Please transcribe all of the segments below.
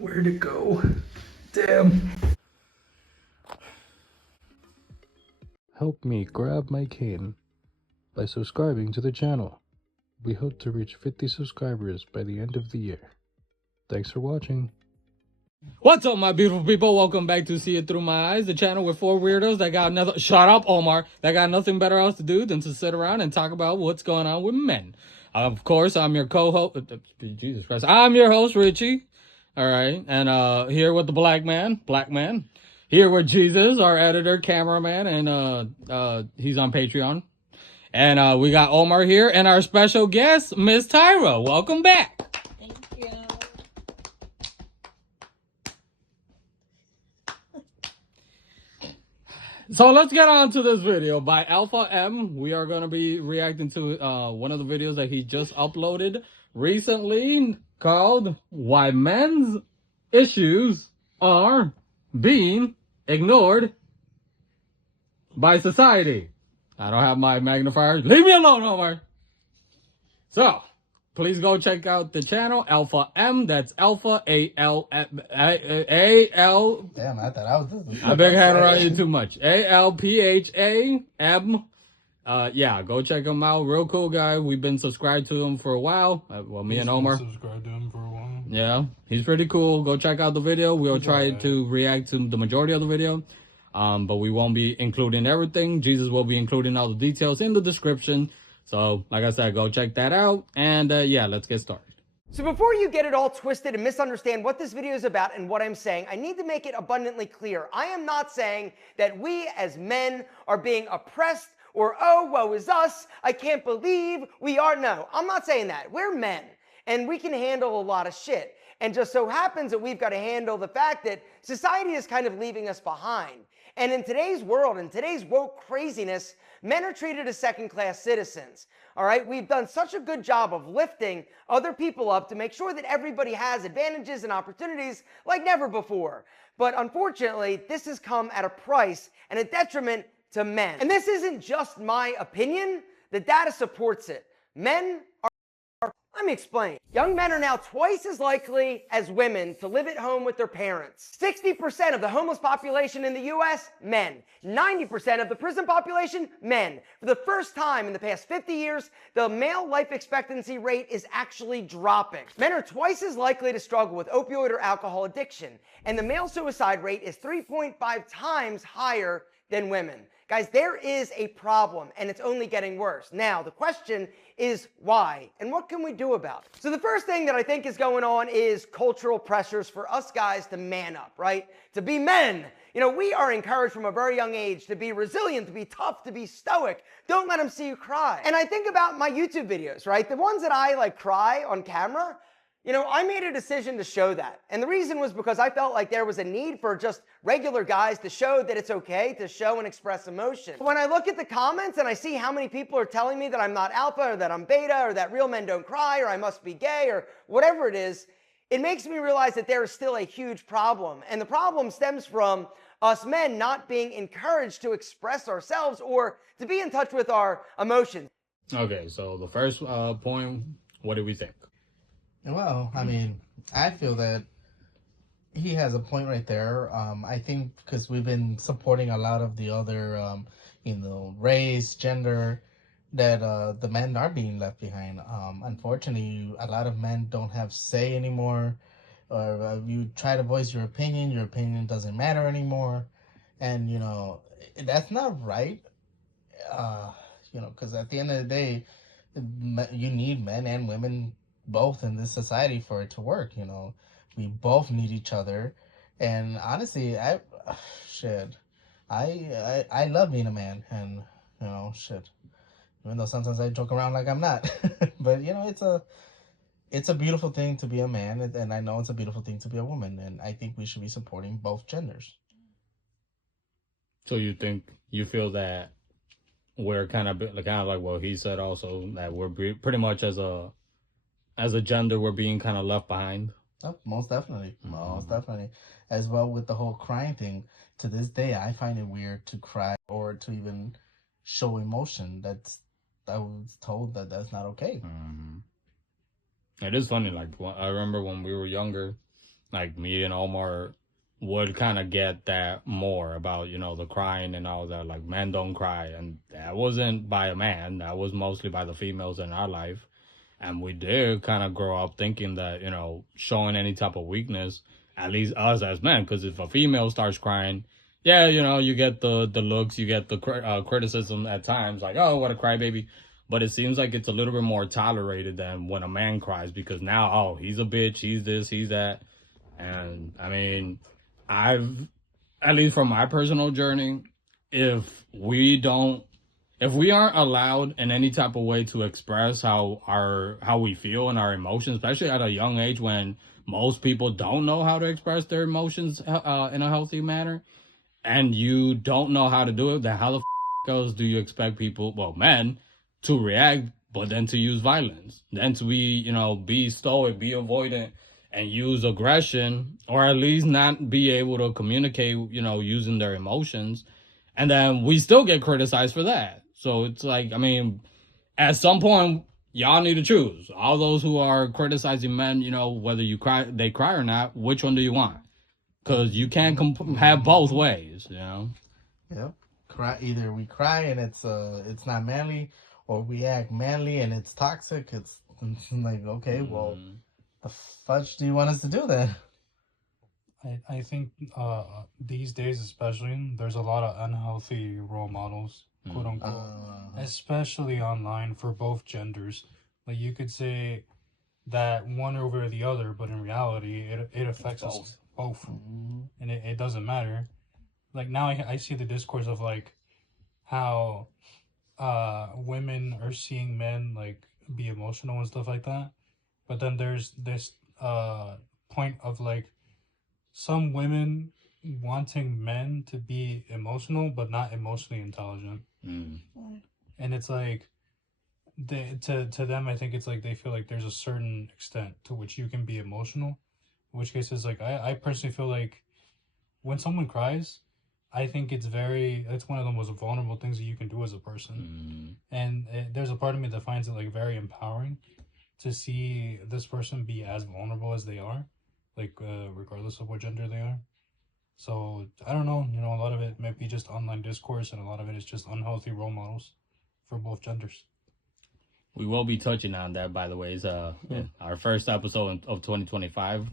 Where'd it go? Damn. Help me grab my cane by subscribing to the channel. We hope to reach 50 subscribers by the end of the year. Thanks for watching. What's up, my beautiful people? Welcome back to See It Through My Eyes, the channel with four weirdos that got nothing. Shut up, Omar. That got nothing better else to do than to sit around and talk about what's going on with men. Of course, I'm your co-host. Jesus Christ, I'm your host, Richie. All right, and here with the black man. Here with Jesus, our editor, cameraman, and he's on Patreon. And we got Omar here, and our special guest, Miss Tyra. Welcome back. Thank you. So let's get on to this video by Alpha M. We are going to be reacting to one of the videos that he just uploaded recently called Why Men's Issues Are Being Ignored by Society. I don't have my magnifier. Leave me alone, Omar. So, please go check out the channel, Alpha M. That's Alpha A-L. Damn, I thought I was just I beg hand around you too much. ALPHAM. Yeah, go check him out. Real cool guy. We've been subscribed to him for a while. Well, me and Omar. Subscribed to him for a while. Yeah, he's pretty cool. Go check out the video. We'll try to react to the majority of the video. But we won't be including everything. Jesus will be including all the details in the description. So, like I said, go check that out. And yeah, let's get started. So before you get it all twisted and misunderstand what this video is about and what I'm saying, I need to make it abundantly clear. I am not saying that we as men are being oppressed or, oh, woe is us, I can't believe we are. No, I'm not saying that. We're men and we can handle a lot of shit. And just so happens that we've got to handle the fact that society is kind of leaving us behind. And in today's world, in today's woke craziness, men are treated as second-class citizens. All right, we've done such a good job of lifting other people up to make sure that everybody has advantages and opportunities like never before. But unfortunately, this has come at a price and a detriment to men. And this isn't just my opinion. The data supports it. Men are... Let me explain. Young men are now twice as likely as women to live at home with their parents. 60% of the homeless population in the US, men. 90% of the prison population, men. For the first time in the past 50 years, the male life expectancy rate is actually dropping. Men are twice as likely to struggle with opioid or alcohol addiction, and the male suicide rate is 3.5 times higher than women. Guys, there is a problem, and it's only getting worse. Now, the question is why, and what can we do about it? So the first thing that I think is going on is cultural pressures for us guys to man up, right? To be men. You know, we are encouraged from a very young age to be resilient, to be tough, to be stoic. Don't let them see you cry. And I think about my YouTube videos, right? The ones that I like cry on camera. You know, I made a decision to show that. And the reason was because I felt like there was a need for just regular guys to show that it's okay to show and express emotion. When I look at the comments and I see how many people are telling me that I'm not alpha or that I'm beta or that real men don't cry or I must be gay or whatever it is, it makes me realize that there is still a huge problem. And the problem stems from us men not being encouraged to express ourselves or to be in touch with our emotions. Okay, so the first point, what do we think? Well, I mean, I feel that he has a point right there. I think because we've been supporting a lot of the other, race, gender, that the men are being left behind. Unfortunately, a lot of men don't have say anymore. Or you try to voice your opinion doesn't matter anymore. And, that's not right. Because at the end of the day, you need men and women both in this society for it to work. We both need each other, and honestly, I love being a man, and even though sometimes I joke around like I'm not. But it's a beautiful thing to be a man, and I know it's a beautiful thing to be a woman, and I think we should be supporting both genders. So you feel that we're kind of like what he said also, that we're pretty much as a gender, we're being kind of left behind. Oh, most definitely. Most definitely. As well with the whole crying thing. To this day, I find it weird to cry or to even show emotion. I was told that that's not okay. It is funny. Like, I remember when we were younger, like me and Omar would kind of get that more about, you know, the crying and all that. Like, men don't cry. And that wasn't by a man, that was mostly by the females in our life. And we did kind of grow up thinking that, you know, showing any type of weakness, at least us as men, because if a female starts crying, yeah, you know, you get the looks, you get the criticism at times, like, oh, what a crybaby. But it seems like it's a little bit more tolerated than when a man cries, because now, oh, he's a bitch, he's this, he's that. And I mean, I've, at least from my personal journey, if we don't, if we aren't allowed in any type of way to express how we feel and our emotions, especially at a young age when most people don't know how to express their emotions in a healthy manner, and you don't know how to do it, then how the goes do you expect people, well, men, to react, but then to use violence, then to be, you know, be stoic, be avoidant, and use aggression, or at least not be able to communicate, you know, using their emotions, and then we still get criticized for that. So it's like, I mean, at some point, y'all need to choose. All those who are criticizing men, you know, whether they cry or not, which one do you want? Because you can't have both ways, you know. Yep. Cry, either we cry and it's not manly, or we act manly and it's toxic. It's like, okay, well, the fudge do you want us to do then? I think these days especially, there's a lot of unhealthy role models, quote unquote, especially online for both genders. Like, you could say that one over the other, but in reality, it affects us both, and it doesn't matter. Like, now I see the discourse of like how women are seeing men like be emotional and stuff like that, but then there's this point of like some women wanting men to be emotional but not emotionally intelligent. And it's like, to them, I think it's like they feel like there's a certain extent to which you can be emotional, in which case is like, I personally feel like when someone cries, I think it's one of the most vulnerable things that you can do as a person. And there's a part of me that finds it like very empowering to see this person be as vulnerable as they are, like regardless of what gender they are. So I don't know, you know, a lot of it might be just online discourse, and a lot of it is just unhealthy role models for both genders. We will be touching on that, by the way. It's our first episode of 2025.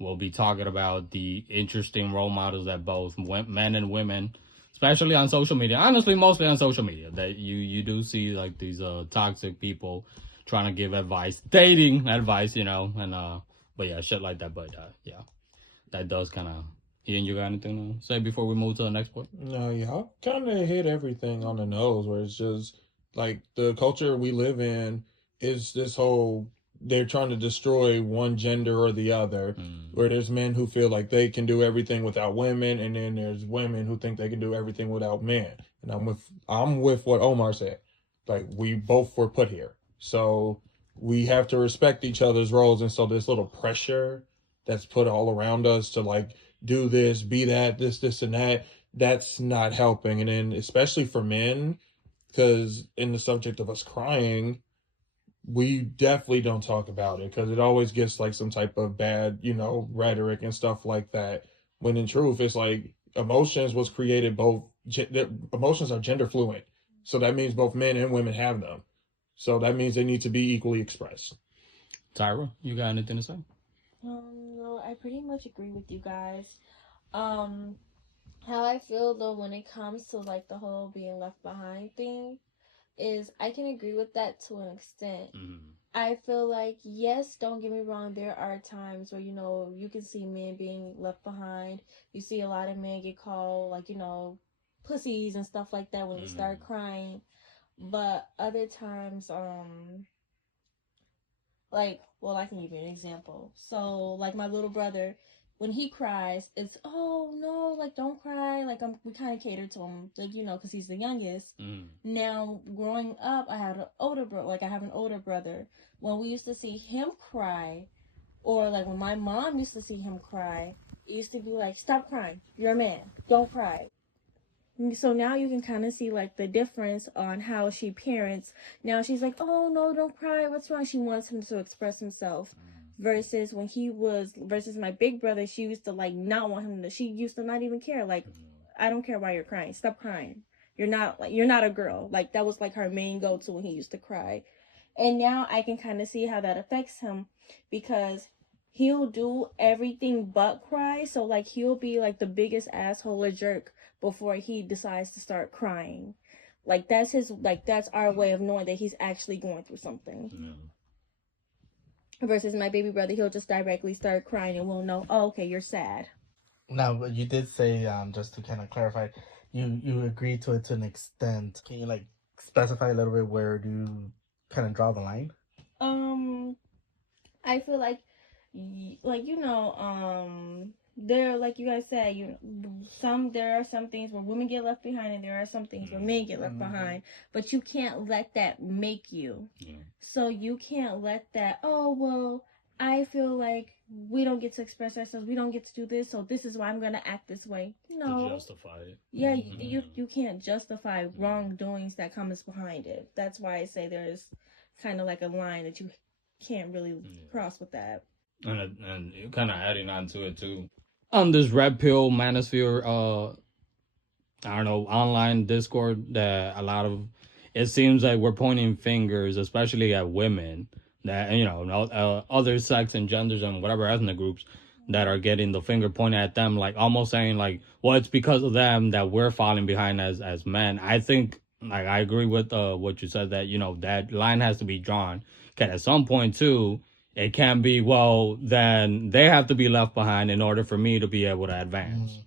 We'll be talking about the interesting role models that both men and women, especially on social media, honestly, mostly on social media, that you do see like these toxic people trying to give advice, dating advice, you know, and but yeah, shit like that. But yeah, that does kind of. Ian, you got anything to say before we move to the next point? No, y'all kind of hit everything on the nose, where it's just like the culture we live in is this whole, they're trying to destroy one gender or the other, where there's men who feel like they can do everything without women, and then there's women who think they can do everything without men. And I'm with what Omar said. Like, we both were put here, so we have to respect each other's roles. And so this little pressure that's put all around us to like do this, be that, this and that, that's not helping. And then especially for men, because in the subject of us crying, we definitely don't talk about it, because it always gets like some type of bad, you know, rhetoric and stuff like that, when in truth it's like emotions was created both emotions are gender fluid, so that means both men and women have them, so that means they need to be equally expressed. Tyra, you got anything to say? No, I pretty much agree with you guys. How I feel though when it comes to like the whole being left behind thing is I can agree with that to an extent. I feel like, yes, don't get me wrong, there are times where, you know, you can see men being left behind. You see a lot of men get called, like, you know, pussies and stuff like that when they start crying. But other times, like, well, I can give you an example. So, like, my little brother, when he cries, it's, oh, no, like, don't cry. Like, we kind of cater to him, like, you know, because he's the youngest. Now, growing up, I have an older brother. When we used to see him cry, or, like, when my mom used to see him cry, it used to be like, stop crying. You're a man. Don't cry. So now you can kind of see like the difference on how she parents. Now she's like, oh no, don't cry. What's wrong? She wants him to express himself. versus when he was versus my big brother, she used to like not want him to, she used to not even care. Like, I don't care why you're crying. Stop crying. You're not a girl. Like, that was like her main go-to when he used to cry. And now I can kind of see how that affects him, because he'll do everything but cry. So like, he'll be like the biggest asshole or jerk before he decides to start crying. Like, that's our way of knowing that he's actually going through something. Versus my baby brother, he'll just directly start crying and we'll know, oh, okay, you're sad. Now, but you did say, just to kind of clarify, you agreed to it to an extent. Can you like specify a little bit where do you kind of draw the line? I feel like there, like you guys said, there are some things where women get left behind and there are some things where men get left behind, but you can't let that make you. So you can't let that, oh, well, I feel like we don't get to express ourselves, we don't get to do this, so this is why I'm gonna act this way. No. To justify it. Yeah, you can't justify wrongdoings that comes behind it. That's why I say there's kind of like a line that you can't really cross with that. And kind of adding on to it too. On this red pill manosphere, I don't know, online Discord, that a lot of, it seems like we're pointing fingers, especially at women, that, you know, other sex and genders and whatever ethnic groups that are getting the finger pointed at them, like almost saying like, well, it's because of them that we're falling behind as men. I think, like, I agree with what you said, that, you know, that line has to be drawn. Because at some point too, it can't be, well, then they have to be left behind in order for me to be able to advance.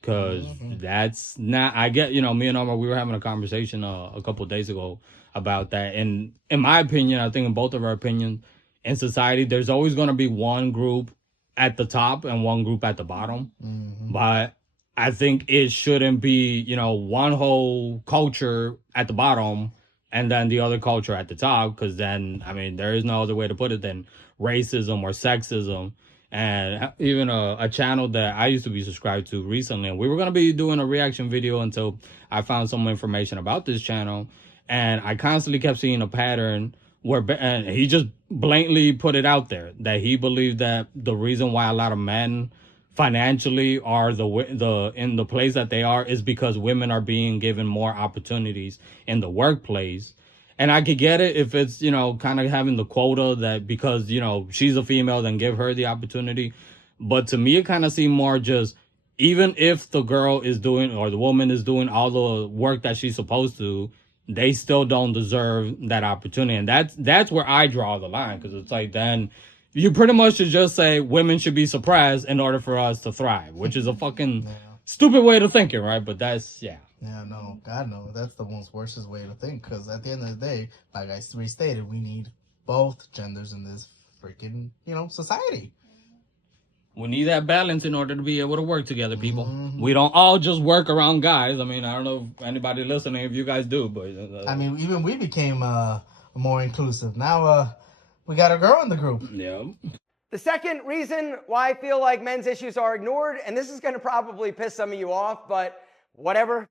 Because that's not, I get, you know, me and Omar, we were having a conversation a couple of days ago about that. And in my opinion, I think in both of our opinions, in society, there's always going to be one group at the top and one group at the bottom. But I think it shouldn't be, you know, one whole culture at the bottom and then the other culture at the top, because then, I mean, there is no other way to put it than racism or sexism. And even a channel that I used to be subscribed to recently, and we were going to be doing a reaction video until I found some information about this channel, and I constantly kept seeing a pattern where, and he just blatantly put it out there, that he believed that the reason why a lot of men financially are in the place that they are is because women are being given more opportunities in the workplace. And I could get it if it's, you know, kind of having the quota that because, you know, she's a female, then give her the opportunity. But to me, it kind of seemed more just, even if the girl is doing, or the woman is doing all the work that she's supposed to, they still don't deserve that opportunity. And that's where I draw the line, because it's like, then you pretty much should just say women should be suppressed in order for us to thrive, which is a fucking stupid way to think it, right? But that's, yeah, no, God, no. That's the most worstest way to think, because at the end of the day, like I restated, we need both genders in this freaking, you know, society. We need that balance in order to be able to work together, people. We don't all just work around guys. I mean, I don't know if anybody listening, if you guys do, but... I mean, even we became more inclusive. Now we got a girl in the group. Yeah. The second reason why I feel like men's issues are ignored, and this is going to probably piss some of you off, but whatever,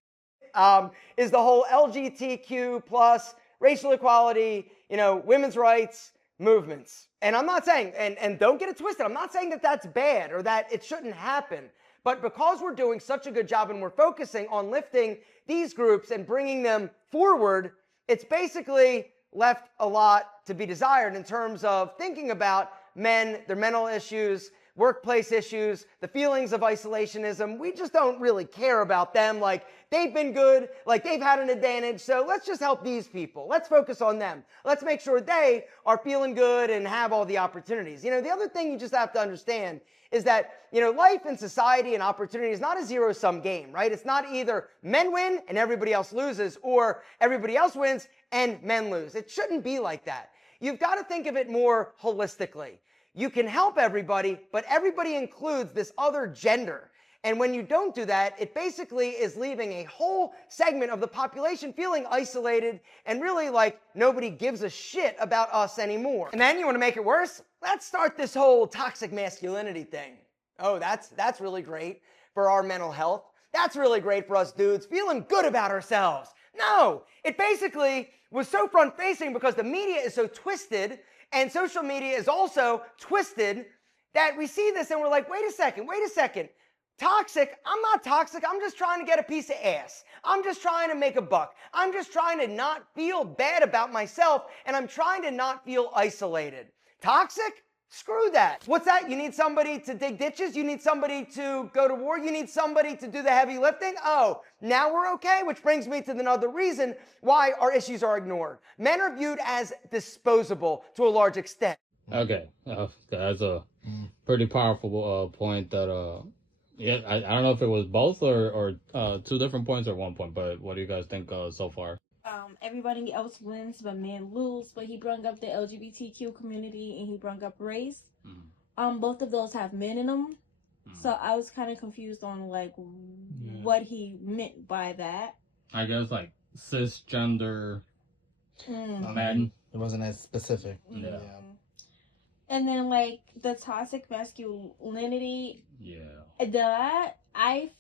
is the whole LGBTQ plus racial equality, you know, women's rights movements. And I'm not saying, and don't get it twisted, I'm not saying that that's bad or that it shouldn't happen. But because we're doing such a good job and we're focusing on lifting these groups and bringing them forward, it's basically left a lot to be desired in terms of thinking about men, their mental issues, workplace issues, the feelings of isolationism. We just don't really care about them. Like, they've been good, like they've had an advantage, so let's just help these people. Let's focus on them. Let's make sure they are feeling good and have all the opportunities. You know, the other thing you just have to understand is that, you know, life and society and opportunity is not a zero-sum game, right? It's not either men win and everybody else loses, or everybody else wins and men lose. It shouldn't be like that. You've got to think of it more holistically. You can help everybody, but everybody includes this other gender. And when you don't do that, it basically is leaving a whole segment of the population feeling isolated and really like nobody gives a shit about us anymore. And then you want to make it worse? Let's start this whole toxic masculinity thing. Oh, that's really great for our mental health. That's really great for us dudes feeling good about ourselves. No, it basically was so front-facing because the media is so twisted And social media is also twisted that we see this and we're like, wait a second. Toxic? I'm not toxic. I'm just trying to get a piece of ass. I'm just trying to make a buck. I'm just trying to not feel bad about myself, and I'm trying to not feel isolated. Toxic? Screw that. What's that? You need somebody to dig ditches? You need somebody to go to war? You need somebody to do the heavy lifting? Oh, now we're okay? Which brings me to another reason why our issues are ignored. Men are viewed as disposable to a large extent. Okay, that's a pretty powerful point that yeah, I don't know if it was both or two different points or one point, but what do you guys think so far? Everybody else wins, but men lose. But he brought up the LGBTQ community and he brought up race. Both of those have men in them. So I was kind of confused on like what he meant by that. I guess like cisgender men. It wasn't as specific. Yeah. And then like the toxic masculinity. Yeah. That I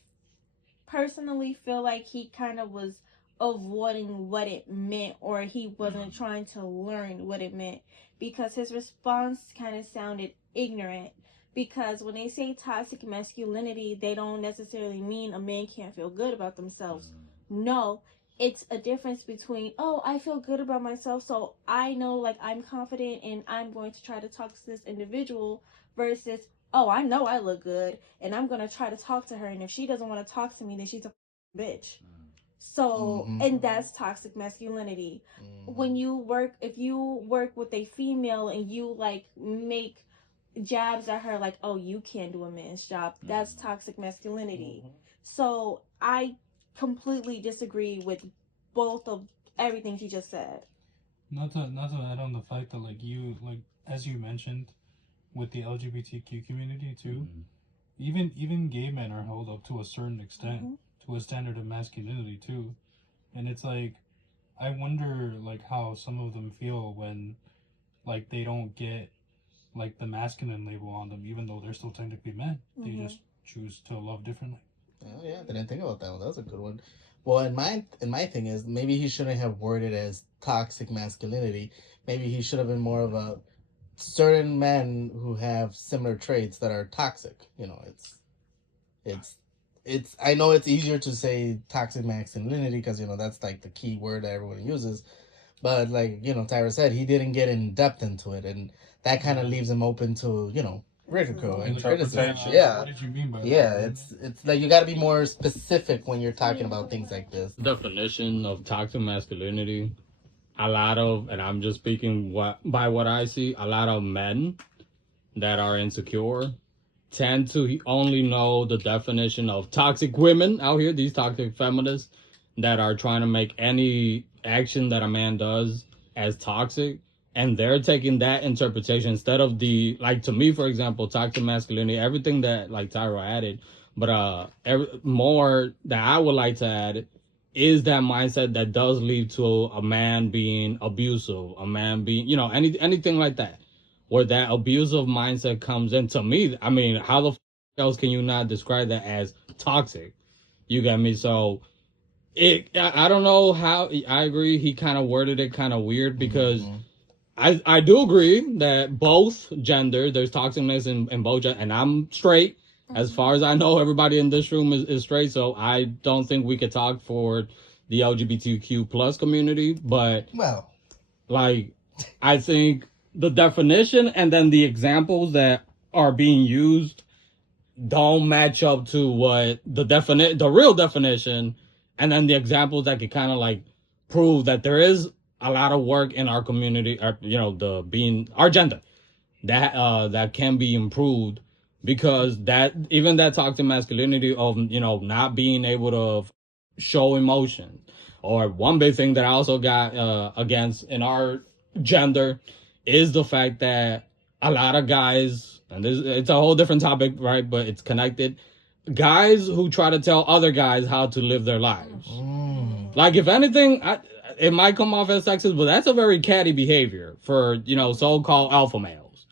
personally feel like he kind of was avoiding what it meant, or he wasn't trying to learn what it meant, because his response kind of sounded ignorant. Because when they say toxic masculinity, they don't necessarily mean a man can't feel good about themselves. No, it's a difference between, oh, I feel good about myself, so I know like I'm confident and I'm going to try to talk to this individual, versus, oh, I know I look good and I'm going to try to talk to her, and if she doesn't want to talk to me, then she's a bitch. So, and that's toxic masculinity. When if you work with a female and you like make jabs at her like, oh, you can't do a man's job, that's toxic masculinity. So I completely disagree with both of everything he just said. Not to add on the fact that like you, like as you mentioned with the LGBTQ community too, even gay men are held up to a certain extent to a standard of masculinity too. And it's like, I wonder like how some of them feel when like they don't get like the masculine label on them, even though they're still technically men. They just choose to love differently. Oh yeah, I didn't think about that one. That was a good one. Well, and my thing is, maybe he shouldn't have worded it as toxic masculinity. Maybe he should have been more of a certain men who have similar traits that are toxic. You know, it's I know it's easier to say toxic masculinity because, you know, that's like the key word that everyone uses. But like, you know, Tyra said, he didn't get in depth into it, and that kind of leaves him open to, you know, ridicule and criticism. Yeah. What did you mean by that? Yeah, it's like you got to be more specific when you're talking about things like this. Definition of toxic masculinity, a lot of, and I'm just speaking by what I see, a lot of men that are insecure tend to only know the definition of toxic women out here, these toxic feminists that are trying to make any action that a man does as toxic, and they're taking that interpretation instead of the, like, to me, for example, toxic masculinity, everything that like Tyra added, but more that I would like to add is that mindset that does lead to a man being abusive, a man being, you know, anything like that, where that abusive mindset comes in. To me, I mean, how the else can you not describe that as toxic? You get me? So I don't know how. I agree, he kind of worded it kind of weird, because I do agree that both gender, there's toxicness in both gender, and I'm straight. As far as I know, everybody in this room is straight, so I don't think we could talk for the LGBTQ plus community. But, well, like, I think the definition and then the examples that are being used don't match up to what the real definition, and then the examples that could kind of like prove that there is a lot of work in our community, or, you know, our gender that can be improved, because that even that toxic masculinity of, you know, not being able to show emotion, or one big thing that I also got against in our gender is the fact that a lot of guys, and it's a whole different topic, right? But it's connected. Guys who try to tell other guys how to live their lives. Like, if anything, it might come off as sexist, but that's a very catty behavior for, you know, so-called alpha males.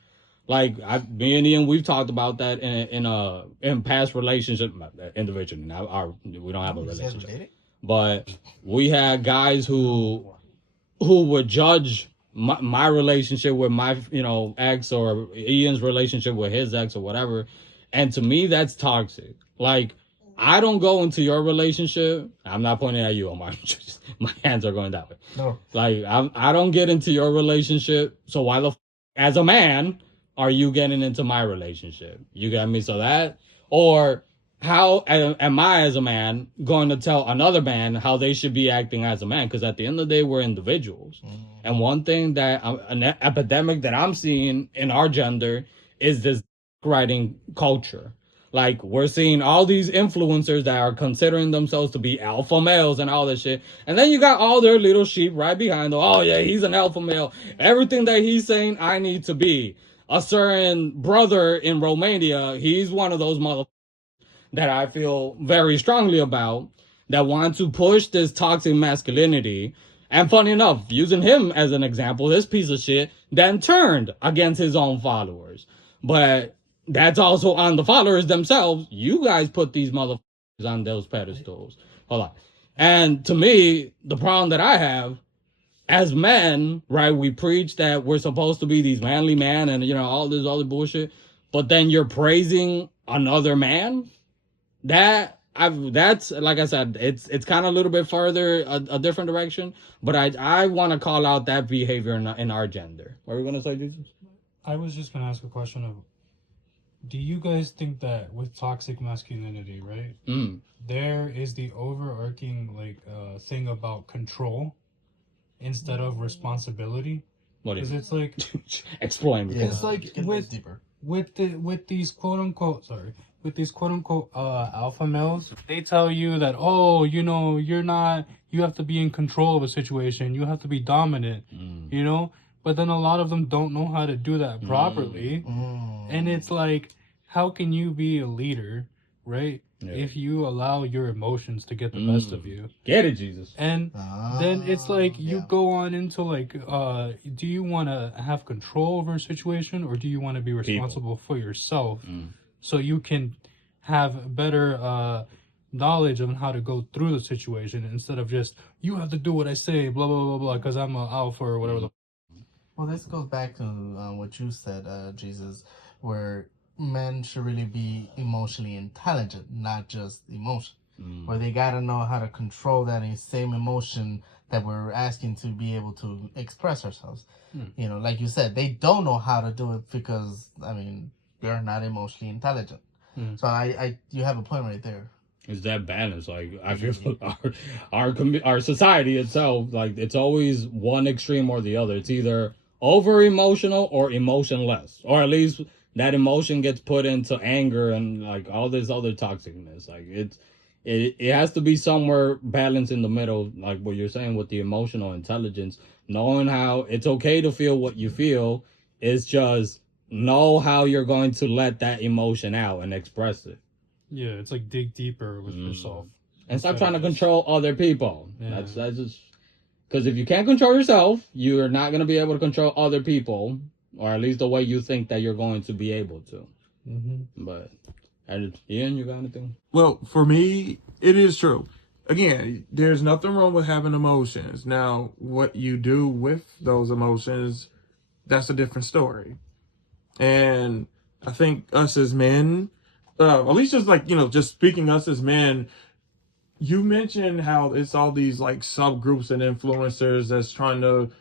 Like, me and Ian, we've talked about that in past relationship individually. Now, we don't have a relationship, but we had guys who would judge my relationship with my, ex, or Ian's relationship with his ex or whatever. And to me, that's toxic. Like, I don't go into your relationship. I'm not pointing at you, Omar. My hands are going that way. No. Like, I don't get into your relationship. So why the as a man, are you getting into my relationship? You get me? So that, or how am I as a man going to tell another man how they should be acting as a man? Because at the end of the day, we're individuals. And one thing that an epidemic that I'm seeing in our gender is this writing culture. Like, we're seeing all these influencers that are considering themselves to be alpha males and all this shit. And then you got all their little sheep right behind them. Oh, yeah, he's an alpha male. Everything that he's saying, I need to be. A certain brother in Romania, he's one of those motherfuckers that I feel very strongly about, that want to push this toxic masculinity. And funny enough, using him as an example, this piece of shit then turned against his own followers. But that's also on the followers themselves. You guys put these motherfuckers on those pedestals. Hold on. And to me, the problem that I have, as men, right, we preach that we're supposed to be these manly men and, all this other bullshit. But then you're praising another man? That's like I said, it's kind of a little bit further a different direction, but I want to call out that behavior in our gender. What are we gonna say, Jesus? I was just gonna ask a question of, do you guys think that with toxic masculinity, right? There is the overarching thing about control instead of responsibility. What is it? It's like explain. Yeah, it's like with these quote unquote alpha males, they tell you that, oh, you have to be in control of a situation, you have to be dominant, but then a lot of them don't know how to do that properly. And it's like, how can you be a leader, right? If you allow your emotions to get the best of you. Get it, Jesus. And then it's like, you go on into do you want to have control over a situation, or do you want to be responsible for yourself so you can have better knowledge on how to go through the situation, instead of just, you have to do what I say, blah, blah, blah, blah, because I'm an alpha or whatever. Well, this goes back to what you said, Jesus, where men should really be emotionally intelligent, not just emotion. Where they gotta know how to control that same emotion that we're asking to be able to express ourselves. Like you said, they don't know how to do it because, they're not emotionally intelligent. So you have a point right there. It's that balance. Like, I feel our society itself, like, it's always one extreme or the other. It's either over emotional or emotionless, or at least that emotion gets put into anger and like all this other toxicness. Like, it has to be somewhere balanced in the middle, like what you're saying with the emotional intelligence, knowing how it's okay to feel what you feel. It's just know how you're going to let that emotion out and express it. Yeah, it's like dig deeper with yourself. And stop trying to control other people. Yeah. That's just, because if you can't control yourself, you're not going to be able to control other people, or at least the way you think that you're going to be able to. But, Ian, you got anything? Well, for me, it is true. Again, there's nothing wrong with having emotions. Now, what you do with those emotions, that's a different story. And I think us as men, at least just just speaking us as men, you mentioned how it's all these subgroups and influencers that's trying to,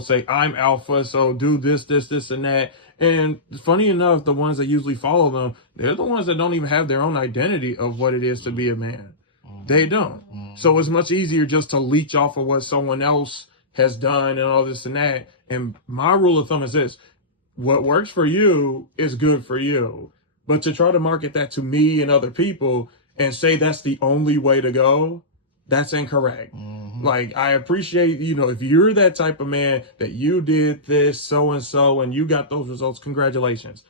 say, I'm alpha, so do this, and that. And funny enough, the ones that usually follow them, they're the ones that don't even have their own identity of what it is to be a man. They don't. So it's much easier just to leech off of what someone else has done and all this and that. And my rule of thumb is this: what works for you is good for you. But to try to market that to me and other people and say that's the only way to go, that's incorrect. I appreciate, if you're that type of man that you did this so-and-so and you got those results, congratulations.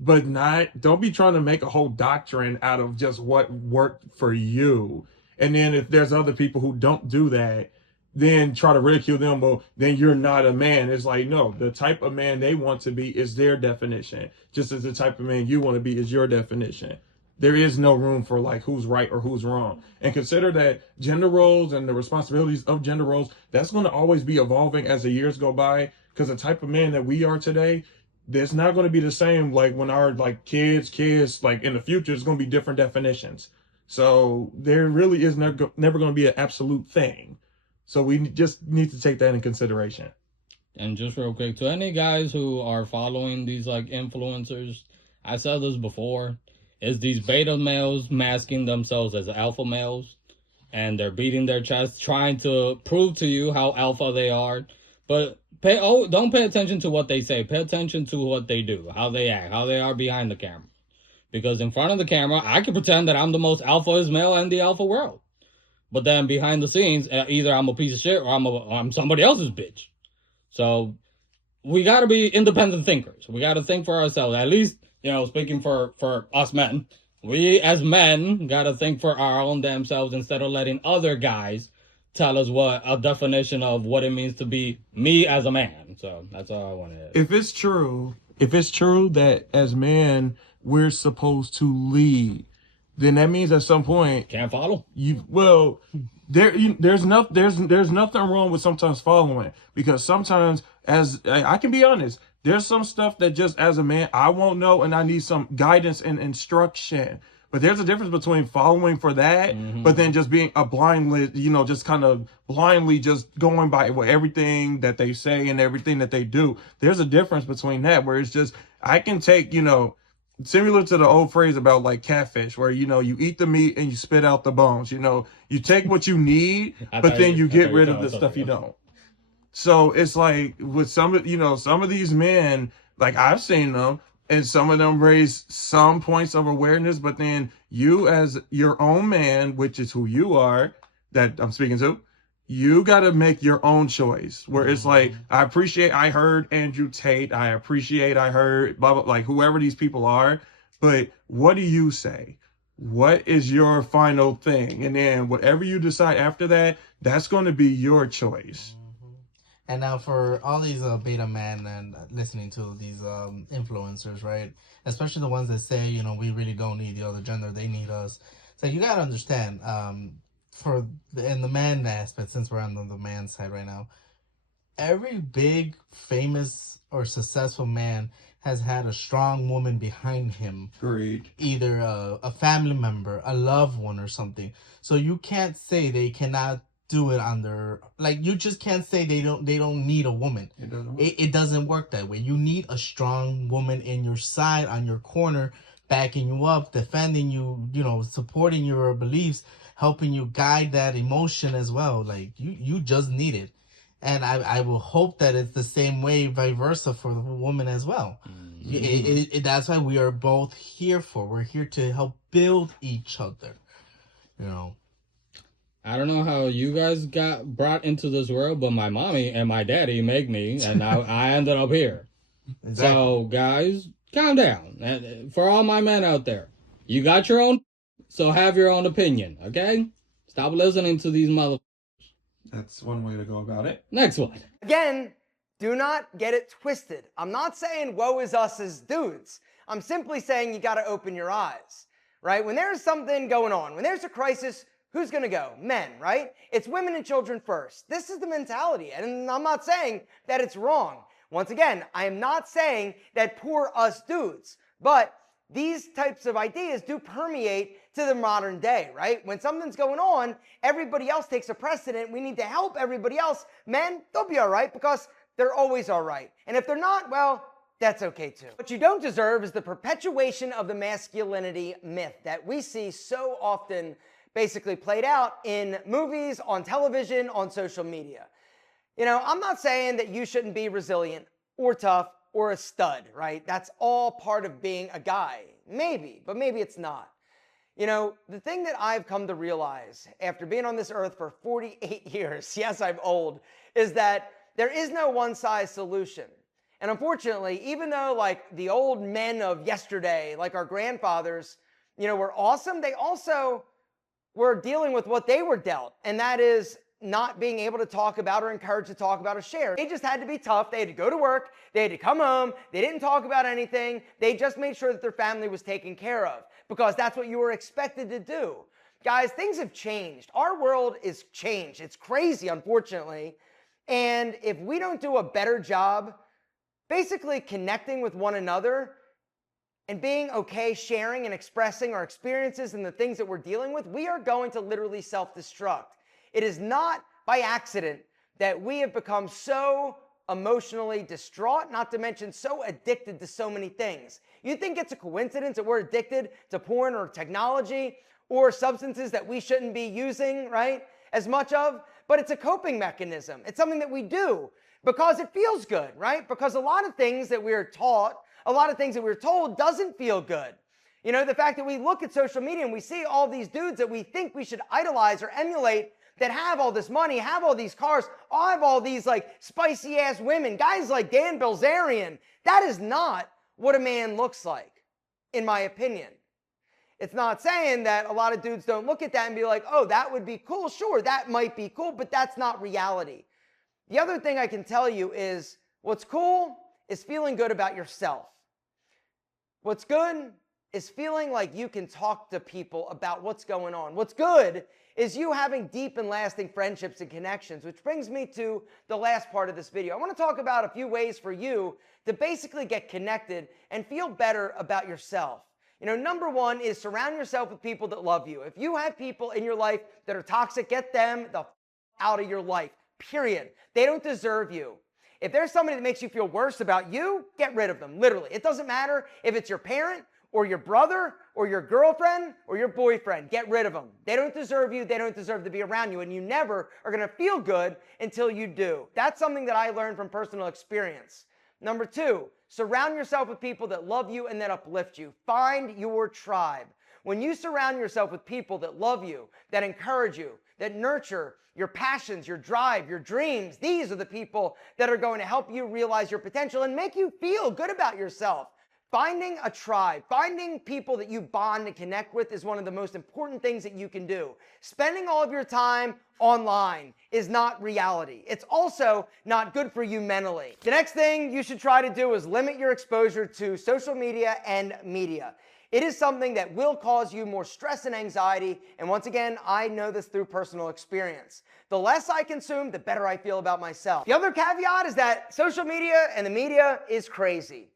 But don't be trying to make a whole doctrine out of just what worked for you. And then if there's other people who don't do that, then try to ridicule them, well, then you're not a man. It's like, no, the type of man they want to be is their definition, just as the type of man you want to be is your definition. There is no room for who's right or who's wrong. And consider that gender roles and the responsibilities of gender roles, that's going to always be evolving as the years go by. because the type of man that we are today, that's not going to be the same. Like when our like kids, like in the future, it's going to be different definitions. So there really is never going to be an absolute thing. So we just need to take that in consideration. And just real quick, to any guys who are following these like influencers, I said this before, is these beta males masking themselves as alpha males, and they're beating their chest, trying to prove to you how alpha they are. But don't pay attention to what they say. Pay attention to what they do, how they act, how they are behind the camera. Because in front of the camera, I can pretend that I'm the most alpha male in the alpha world. But then behind the scenes, either I'm a piece of shit or I'm somebody else's bitch. So we got to be independent thinkers. We got to think for ourselves. At least, you know, speaking for us men, we as men got to think for our own damn selves instead of letting other guys tell us what a definition of what it means to be me as a man. So that's all I wanted to. If it's true that as men we're supposed to lead, then that means at some point Can't follow. There's nothing wrong with sometimes following, because sometimes, as I can be honest, there's some stuff that just as a man I won't know, and I need some guidance and instruction. But there's a difference between following for that, but then just being a blindly, you know, just kind of blindly just going by everything that they say and everything that they do. There's a difference between that, where it's just, I can take, you know, similar to the old phrase about like catfish, where, you know, you eat the meat and you spit out the bones. You know, you take what you need, but then you get rid of the stuff you don't. So it's like with some of these men, like I've seen them, and some of them raise some points of awareness, but then you as your own man, which is who you are, that I'm speaking to, you got to make your own choice, where it's like, I heard Andrew Tate, I heard blah, blah, like whoever these people are, but what do you say? What is your final thing? And then whatever you decide after that, that's going to be your choice. And now for all these beta men and listening to these influencers, right? Especially the ones that say, you know, we really don't need the other gender, they need us. So you got to understand, in the man aspect, since we're on the man side right now, every big, famous, or successful man has had a strong woman behind him. Great. Either a family member, a loved one, or something. So you can't say they cannot do it on their, like, you just can't say they don't need a woman. It doesn't work. It doesn't work that way. You need a strong woman in your side, on your corner, backing you up, defending you, you know, supporting your beliefs, helping you guide that emotion as well. Like, you just need it. And I will hope that it's the same way, vice versa, for the woman as well. That's why we are both here for. We're here to help build each other, you know. I don't know how you guys got brought into this world, but my mommy and my daddy make me, and now I ended up here. Exactly. So, guys, calm down. And for all my men out there, you got your own, so have your own opinion, okay? Stop listening to these motherfuckers. That's one way to go about it. Next one. Again, do not get it twisted. I'm not saying woe is us as dudes. I'm simply saying you got to open your eyes, right? When there's something going on, when there's a crisis, who's going to go? Men, right? It's women and children first. This is the mentality. And I'm not saying that it's wrong. Once again, I am not saying that poor us dudes, but these types of ideas do permeate to the modern day, right? When something's going on, everybody else takes a precedent. We need to help everybody else. Men, they'll be all right because they're always all right. And if they're not, well, that's okay too. What you don't deserve is the perpetuation of the masculinity myth that we see so often basically played out in movies, on television, on social media. You know, I'm not saying that you shouldn't be resilient or tough or a stud, right? That's all part of being a guy. Maybe, but maybe it's not. You know, the thing that I've come to realize after being on this earth for 48 years, yes, I'm old, is that there is no one-size solution. And unfortunately, even though like the old men of yesterday, like our grandfathers, you know, were awesome, they also were dealing with what they were dealt, and that is not being able to talk about or encouraged to talk about or share. They just had to be tough. They had to go to work. They had to come home. They didn't talk about anything. They just made sure that their family was taken care of because that's what you were expected to do. Guys, things have changed. Our world is changed. It's crazy, unfortunately. And if we don't do a better job basically connecting with one another and being okay sharing and expressing our experiences and the things that we're dealing with, we are going to literally self-destruct. It is not by accident that we have become so emotionally distraught, not to mention so addicted to so many things. You think it's a coincidence that we're addicted to porn or technology or substances that we shouldn't be using, right, as much of? But it's a coping mechanism. It's something that we do because it feels good, right? Because a lot of things that we're taught, a lot of things that we're told doesn't feel good. You know, the fact that we look at social media and we see all these dudes that we think we should idolize or emulate that have all this money, have all these cars, have all these like spicy ass women, guys like Dan Bilzerian. That is not what a man looks like, in my opinion. It's not saying that a lot of dudes don't look at that and be like, oh, that would be cool. Sure, that might be cool, but that's not reality. The other thing I can tell you is what's cool is feeling good about yourself. What's good is feeling like you can talk to people about what's going on. What's good is you having deep and lasting friendships and connections, which brings me to the last part of this video. I want to talk about a few ways for you to basically get connected and feel better about yourself. You know, number one is surround yourself with people that love you. If you have people in your life that are toxic, get them the out of your life, period. They don't deserve you. If there's somebody that makes you feel worse about you, get rid of them, literally. It doesn't matter if it's your parent or your brother or your girlfriend or your boyfriend. Get rid of them. They don't deserve you. They don't deserve to be around you. And you never are going to feel good until you do. That's something that I learned from personal experience. Number two, surround yourself with people that love you and that uplift you. Find your tribe. When you surround yourself with people that love you, that encourage you, that nurture your passions, your drive, your dreams, these are the people that are going to help you realize your potential and make you feel good about yourself. Finding a tribe, finding people that you bond and connect with is one of the most important things that you can do. Spending all of your time online is not reality. It's also not good for you mentally. The next thing you should try to do is limit your exposure to social media and media. It is something that will cause you more stress and anxiety. And once again, I know this through personal experience. The less I consume, the better I feel about myself. The other caveat is that social media and the media is crazy.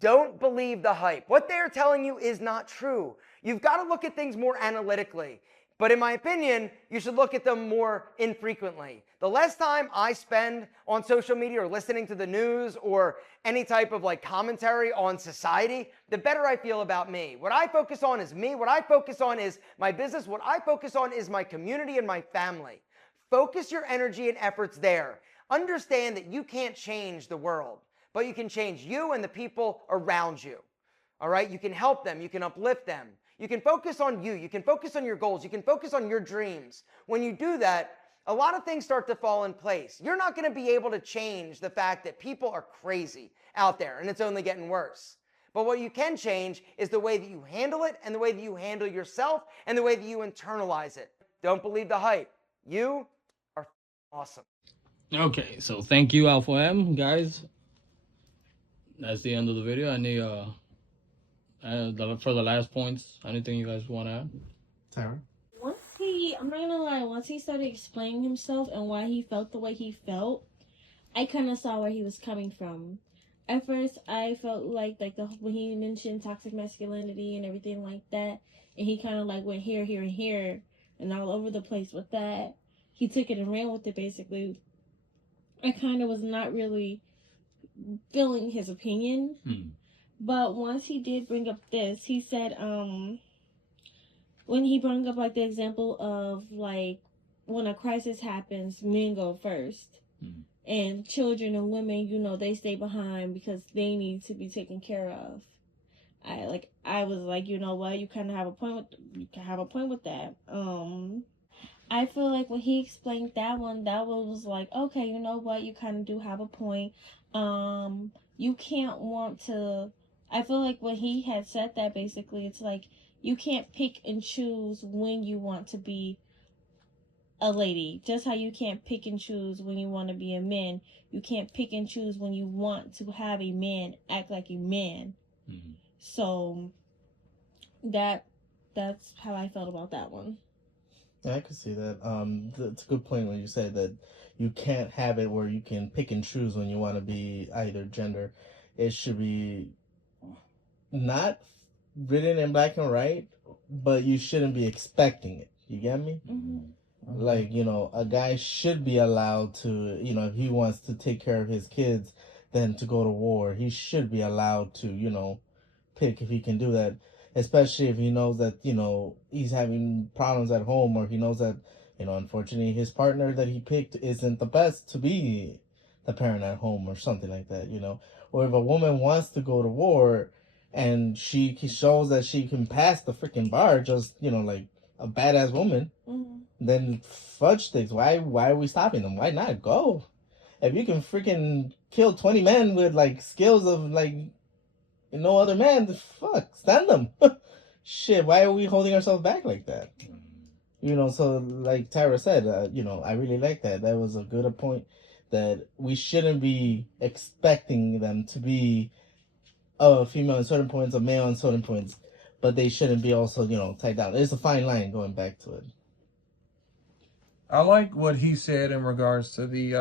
Don't believe the hype. What they're telling you is not true. You've got to look at things more analytically. But in my opinion, you should look at them more infrequently. The less time I spend on social media or listening to the news or any type of like commentary on society, the better I feel about me. What I focus on is me. What I focus on is my business. What I focus on is my community and my family. Focus your energy and efforts there. Understand that you can't change the world, but you can change you and the people around you. All right? You can help them. You can uplift them. You can focus on you. You can focus on your goals. You can focus on your dreams. When you do that, a lot of things start to fall in place. You're not going to be able to change the fact that people are crazy out there and it's only getting worse. But what you can change is the way that you handle it and the way that you handle yourself and the way that you internalize it. Don't believe the hype. You are awesome. Okay, so thank you, Alpha M, guys. That's the end of the video. I need for the last points, anything you guys want to add? Tara? I'm not gonna lie, once he started explaining himself and why he felt the way he felt, I kind of saw where he was coming from. At first, I felt like when he mentioned toxic masculinity and everything like that, and he kind of like went here, here, and here, and all over the place with that. He took it and ran with it, basically. I kind of was not really feeling his opinion. But once he did bring up this, he said, when he brought up like the example of like when a crisis happens, men go first. And children and women, you know, they stay behind because they need to be taken care of. I was like, you know what, you kind of have a point with that. I feel like when he explained that was like, okay, you know what, you kind of do have a point. You can't want to. I feel like when he had said that, basically, it's like you can't pick and choose when you want to be a lady. Just how you can't pick and choose when you want to be a man. You can't pick and choose when you want to have a man act like a man. So that's how I felt about that one. Yeah, I can see that. It's a good point when you say that you can't have it where you can pick and choose when you want to be either gender. It should be not written in black and white, but you shouldn't be expecting it. You get me? Like, a guy should be allowed to, if he wants to take care of his kids, then to go to war. He should be allowed to, pick if he can do that, especially if he knows that he's having problems at home, or he knows that unfortunately his partner that he picked isn't the best to be the parent at home or something like that. Or if a woman wants to go to war and she shows that she can pass the freaking bar, just like a badass woman, then fudge sticks. Why are we stopping them? Why not go? If you can freaking kill 20 men with like skills of like no other man, fuck, stand them. Shit, why are we holding ourselves back like that? So like Tyra said, I really like that. That was a good point, that we shouldn't be expecting them to be a female on certain points, a male on certain points, but they shouldn't be also, tied down. There's a fine line going back to it. I like what he said in regards to the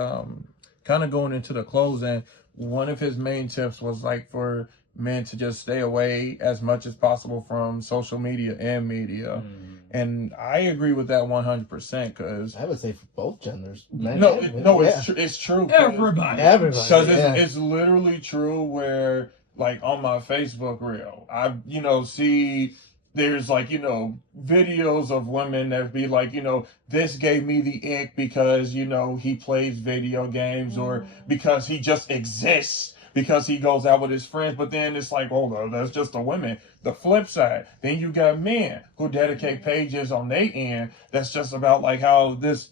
kind of going into the closing. One of his main tips was like for men to just stay away as much as possible from social media and media. And I agree with that 100%, because I would say for both genders. It's true. Everybody. Because it's literally true, where like on my Facebook reel, I see there's like videos of women that be like, this gave me the ick because he plays video games, or because he just exists, because he goes out with his friends. But then it's like, hold on, that's just the women. The flip side, then you got men who dedicate pages on their end that's just about like how this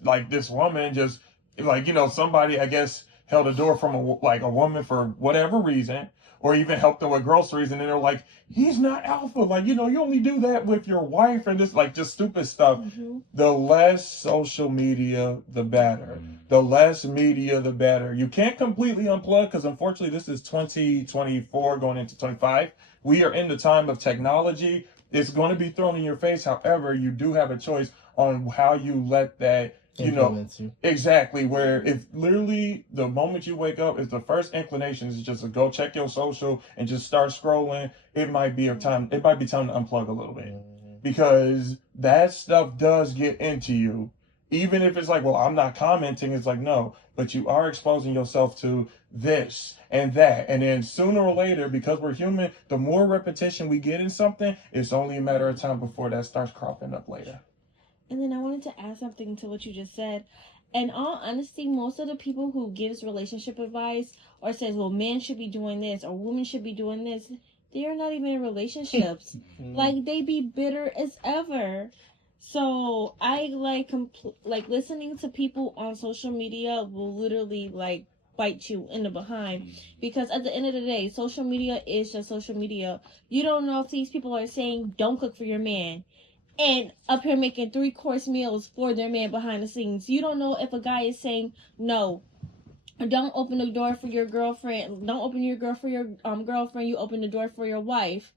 woman just like somebody, I guess, held a door from a woman for whatever reason, or even helped them with groceries, and then they're like, he's not alpha, like you only do that with your wife, and this like just stupid stuff. The less social media, the better. The less media, the better. You can't completely unplug, because unfortunately this is 2024 going into 25. We are in the time of technology. It's going to be thrown in your face. However, you do have a choice on how you let that influence you. Exactly. Where if literally the moment you wake up, if the first inclination is just to go check your social and just start scrolling, it might be time to unplug a little bit, because that stuff does get into you. Even if it's like, well, I'm not commenting, it's like, no, but you are exposing yourself to this and that. And then sooner or later, because we're human, the more repetition we get in something, it's only a matter of time before that starts cropping up later. And then I wanted to add something to what you just said. In all honesty, most of the people who gives relationship advice or says, well, men should be doing this or women should be doing this, they are not even in relationships. Like, they be bitter as ever. So I like listening to people on social media will literally like bite you in the behind, because at the end of the day, social media is just social media. You don't know if these people are saying don't cook for your man and up here making 3-course meals for their man behind the scenes. You don't know if a guy is saying no, don't open the door for your girlfriend, don't open your door for your girlfriend, you open the door for your wife.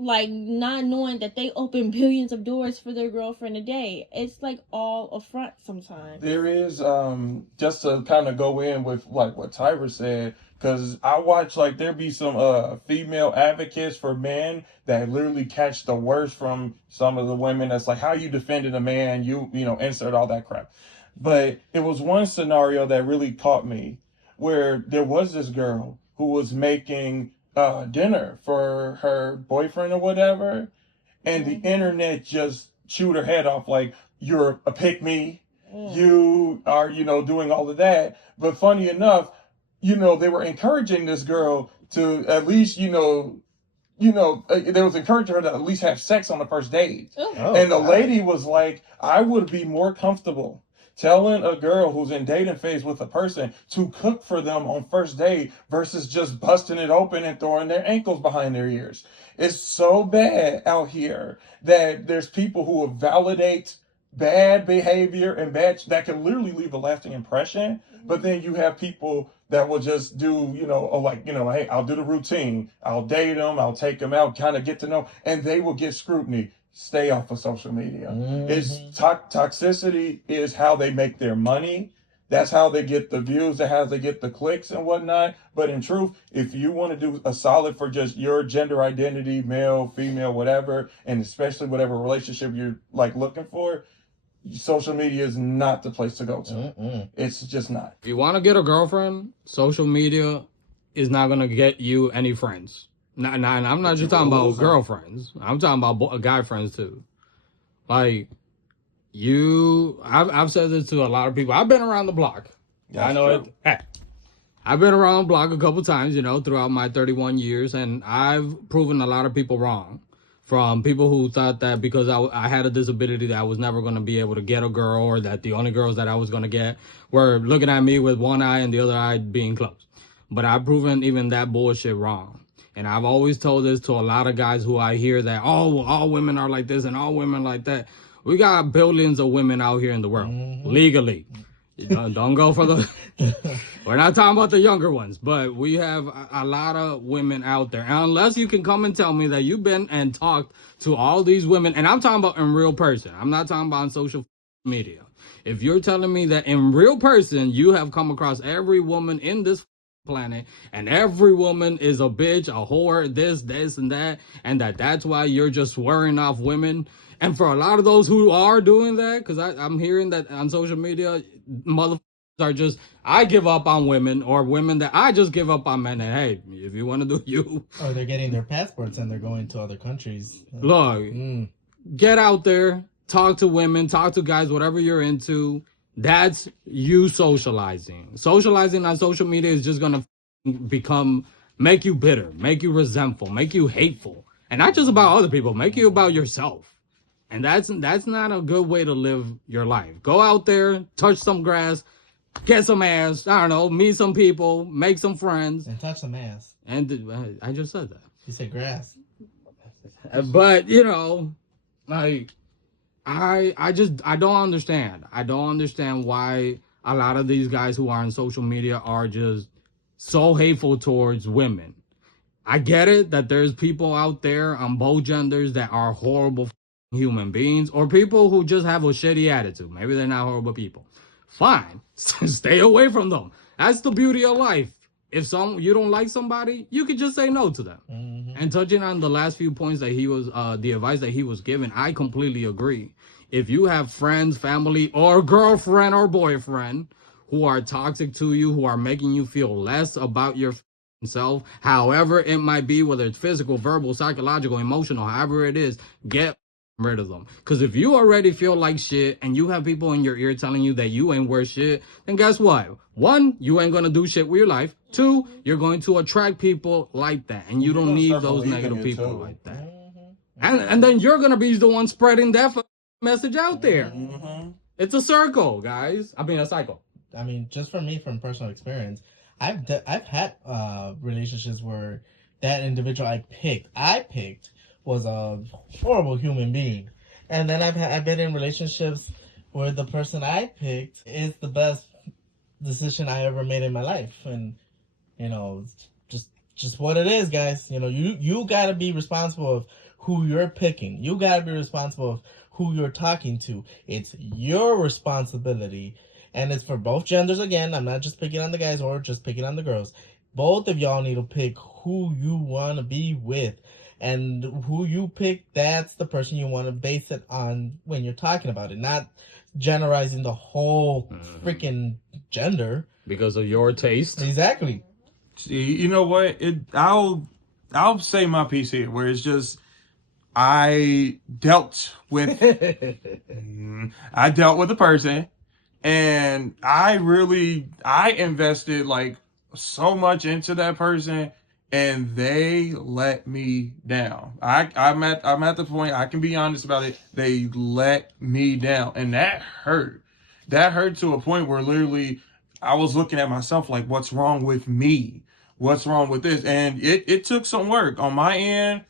Like, not knowing that they open billions of doors for their girlfriend a day. It's like all a front sometimes. There is, just to kind of go in with like what Tyra said, because I watch like there be some female advocates for men that literally catch the worst from some of the women. That's like, how you defending a man, you insert all that crap. But it was one scenario that really caught me, where there was this girl who was making dinner for her boyfriend or whatever, and the internet just chewed her head off like, you're a pick me, you are doing all of that. But funny enough, they were encouraging this girl to at least they was encouraging her to at least have sex on the first date. And the lady was like, I would be more comfortable telling a girl who's in dating phase with a person to cook for them on first date versus just busting it open and throwing their ankles behind their ears. It's so bad out here that there's people who will validate bad behavior and that can literally leave a lasting impression. But then you have people that will just do, hey, I'll do the routine. I'll date them. I'll take them out, kind of get to know, and they will get scrutiny. stay off of social media. It's toxicity is how they make their money. That's how they get the views. That's how they get the clicks and whatnot. But in truth, if you want to do a solid for just your gender identity, male, female, whatever, and especially whatever relationship you're like looking for, social media is not the place to go to. It's just not. If you want to get a girlfriend, social media is not going to get you any friends. And I'm not just talking about girlfriends. I'm talking about guy friends too. Like, I've said this to a lot of people. I've been around the block. I know it. Hey, I've been around the block a couple times, you know, throughout my 31 years, and I've proven a lot of people wrong. From people who thought that because I had a disability that I was never going to be able to get a girl, or that the only girls that I was going to get were looking at me with one eye and the other eye being closed. But I've proven even that bullshit wrong. And I've always told this to a lot of guys who I hear that, oh, all women are like this and all women like that. We got billions of women out here in the world, legally. Don't go for the... We're not talking about the younger ones, but we have a lot of women out there. And unless you can come and tell me that you've been and talked to all these women, and I'm talking about in real person. I'm not talking about on social media. If you're telling me that in real person, you have come across every woman in this planet, and every woman is a bitch, a whore, this, and that's why you're just swearing off women. And for a lot of those who are doing that, because I'm hearing that on social media, motherfuckers are just, I give up on women, or women that I just give up on men. And hey, if you want to do you. Or they're getting their passports and they're going to other countries. Look, get out there, talk to women, talk to guys, whatever you're into. That's you socializing. Socializing on social media is just going to make you bitter, make you resentful, make you hateful. And not just about other people, make you about yourself. And that's not a good way to live your life. Go out there, touch some grass, get some ass, I don't know, meet some people, make some friends. And touch some ass. And I just said that. You said grass. But, you know, like, I don't understand. I don't understand why a lot of these guys who are on social media are just so hateful towards women. I get it that there's people out there on both genders that are horrible human beings, or people who just have a shitty attitude. Maybe they're not horrible people. Fine. Stay away from them. That's the beauty of life. If you don't like somebody, you could just say no to them. And touching on the last few points that he was, the advice that he was given, I completely agree. If you have friends, family, or girlfriend or boyfriend who are toxic to you, who are making you feel less about yourself, however it might be, whether it's physical, verbal, psychological, emotional, however it is, get rid of them. Because if you already feel like shit and you have people in your ear telling you that you ain't worth shit, then guess what? One, you ain't gonna do shit with your life. Two, you're going to attract people like that, and you don't need those negative people like that. And then you're gonna be the one spreading that message out there. It's a circle, guys. I mean, a cycle. I mean, just for me, from personal experience, I've had relationships where that individual I picked was a horrible human being, and then I've been in relationships where the person I picked is the best decision I ever made in my life. And you know, just what it is, guys. You know, you gotta be responsible of who you're picking. You gotta be responsible of who you're talking to. It's your responsibility, and it's for both genders. Again, I'm not just picking on the guys or just picking on the girls. Both of y'all need to pick who you want to be with. And who you pick, that's the person you want to base it on when you're talking about it, not generalizing the whole freaking gender. Because of your taste. Exactly. See, you know what? I'll say my piece here, where it's just I dealt with a person, and I invested like so much into that person, and they let me down. I'm at the point, I can be honest about it. They let me down, and that hurt. That hurt to a point where literally I was looking at myself like, what's wrong with me? What's wrong with this? And it took some work on my end.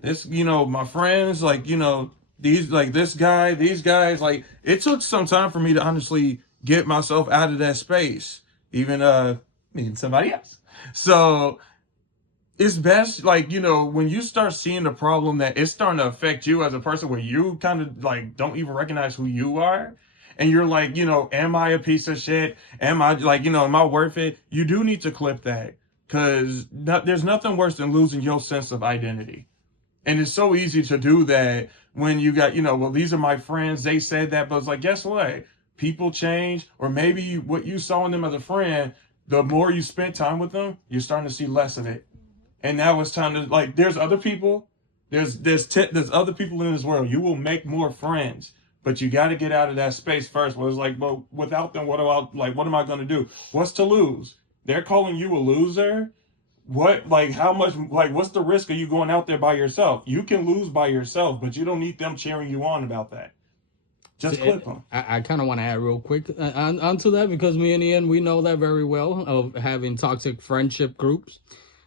This, you know, my friends, like, you know, these guys, like, it took some time for me to honestly get myself out of that space, even meeting somebody else. So it's best, like, you know, when you start seeing the problem that it's starting to affect you as a person, where you kind of like don't even recognize who you are, and you're like, you know, am I a piece of shit? Am I like, you know, am I worth it? You do need to clip that, because there's nothing worse than losing your sense of identity. And it's so easy to do that when you got, you know, well, these are my friends, they said that, but it's like, guess what? People change, or maybe what you saw in them as a friend, the more you spend time with them, you're starting to see less of it. And now it's time to, like, there's other people, there's other people in this world. You will make more friends, but you got to get out of that space first. Where it's like, well, without them, what am I going to do? What's to lose? They're calling you a loser. What, like, how much, like, what's the risk of you going out there by yourself? You can lose by yourself, but you don't need them cheering you on about that. Just clip them. I kind of want to add real quick onto that, because me and Ian, we know that very well, of having toxic friendship groups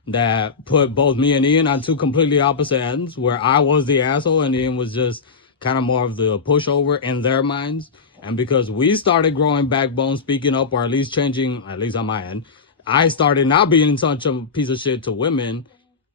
that put both me and Ian on two completely opposite ends, where I was the asshole and Ian was just kind of more of the pushover in their minds. And because we started growing backbone, speaking up, or at least changing, at least on my end, I started not being such a piece of shit to women,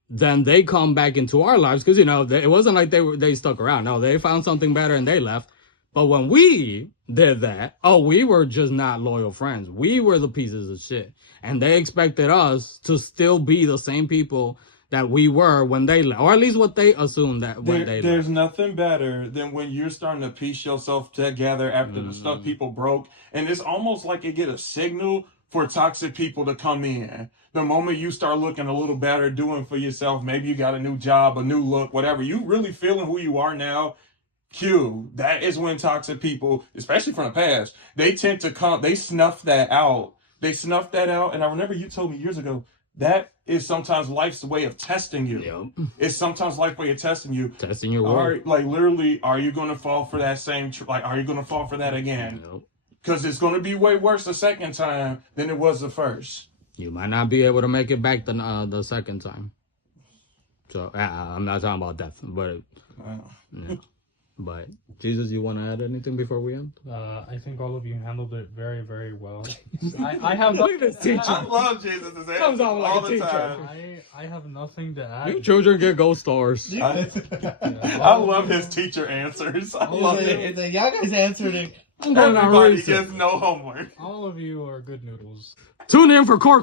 then they come back into our lives, because, you know, it wasn't like they stuck around. No, they found something better and they left. But when we did that, we were just not loyal friends. We were the pieces of shit. And they expected us to still be the same people that we were when they left. Or at least what they assumed that when they left. There's nothing better than when you're starting to piece yourself together after the stuff people broke. And it's almost like you get a signal for toxic people to come in. The moment you start looking a little better, doing for yourself, maybe you got a new job, a new look, whatever, you really feeling who you are now, that is when toxic people, especially from the past, they tend to come, they snuff that out. And I remember you told me years ago, that is sometimes life's way of testing you. Yep. It's sometimes life's way of testing you. Testing your word. Like, literally, are you going to fall for that same, are you going to fall for that again? Because it's going to be way worse the second time than it was the first. You might not be able to make it back the second time. So, I'm not talking about death, but... Yeah. But Jesus, you want to add anything before we end? I think all of you handled it very, very well. I have nothing to teacher. I love Jesus' answers Comes out like all a the teacher. time. I have nothing to add. You children get gold stars. I love his teacher answers. I love it. Y'all guys answered it. Everybody gets no homework. All of you are good noodles. Tune in for Core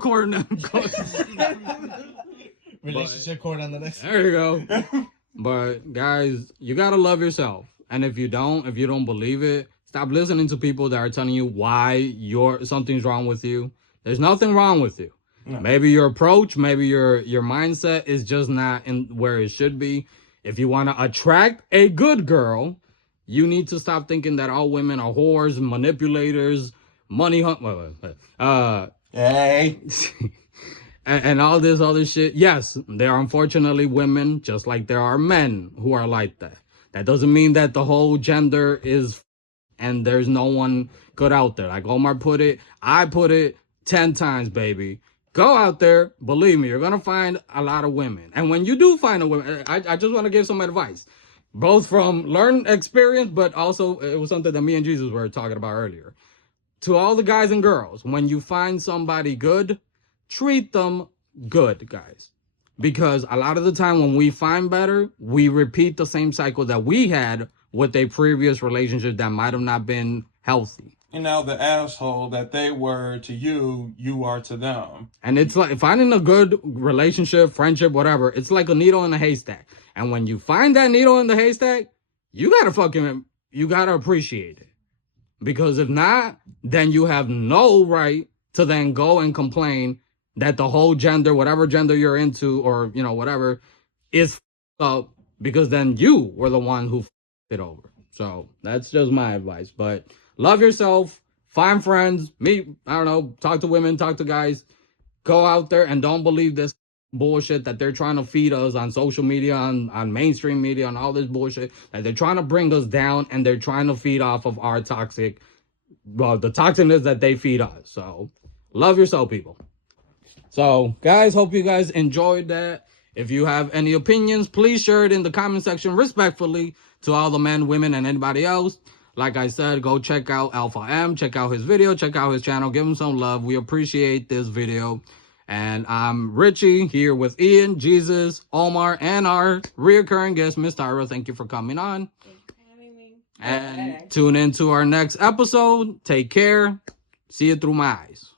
Relationship court on the next. There you go. But guys, you gotta love yourself. And if you don't believe it, stop listening to people that are telling you why something's wrong with you. There's nothing wrong with you. No. Maybe your approach, maybe your mindset is just not in where it should be. If you want to attract a good girl, you need to stop thinking that all women are whores, manipulators, money hey. And all this other shit. Yes, there are unfortunately women, just like there are men who are like that. That doesn't mean that the whole gender is, and there's no one good out there. Like Omar put it, I put it 10 times, baby. Go out there, believe me, you're going to find a lot of women. And when you do find a woman, I just want to give some advice. Both from learned experience, but also it was something that me and Jesus were talking about earlier. To all the guys and girls, when you find somebody good, treat them good, guys. Because a lot of the time when we find better, we repeat the same cycle that we had with a previous relationship that might have not been healthy. And now the asshole that they were to you, you are to them. And it's like finding a good relationship, friendship, whatever. It's like a needle in a haystack. And when you find that needle in the haystack, you gotta appreciate it. Because if not, then you have no right to then go and complain that the whole gender, whatever gender you're into, or, you know, whatever, is up, because then you were the one who it over. So that's just my advice. But love yourself, find friends, talk to women, talk to guys, go out there and don't believe this bullshit that they're trying to feed us on social media, on mainstream media, and all this bullshit that they're trying to bring us down, and they're trying to feed off of our the toxicness that they feed us. So love yourself, people. So guys, hope you guys enjoyed that. If you have any opinions, please share it in the comment section respectfully to all the men, women, and anybody else. Like I said, go check out Alpha M, check out his video, check out his channel, give him some love. We appreciate this video. And I'm Richie here with Ian, Jesus, Omar, and our reoccurring guest, Miss Tyra. Thank you for coming on. Thanks for having me. And tune in to our next episode. Take care. See you through my eyes.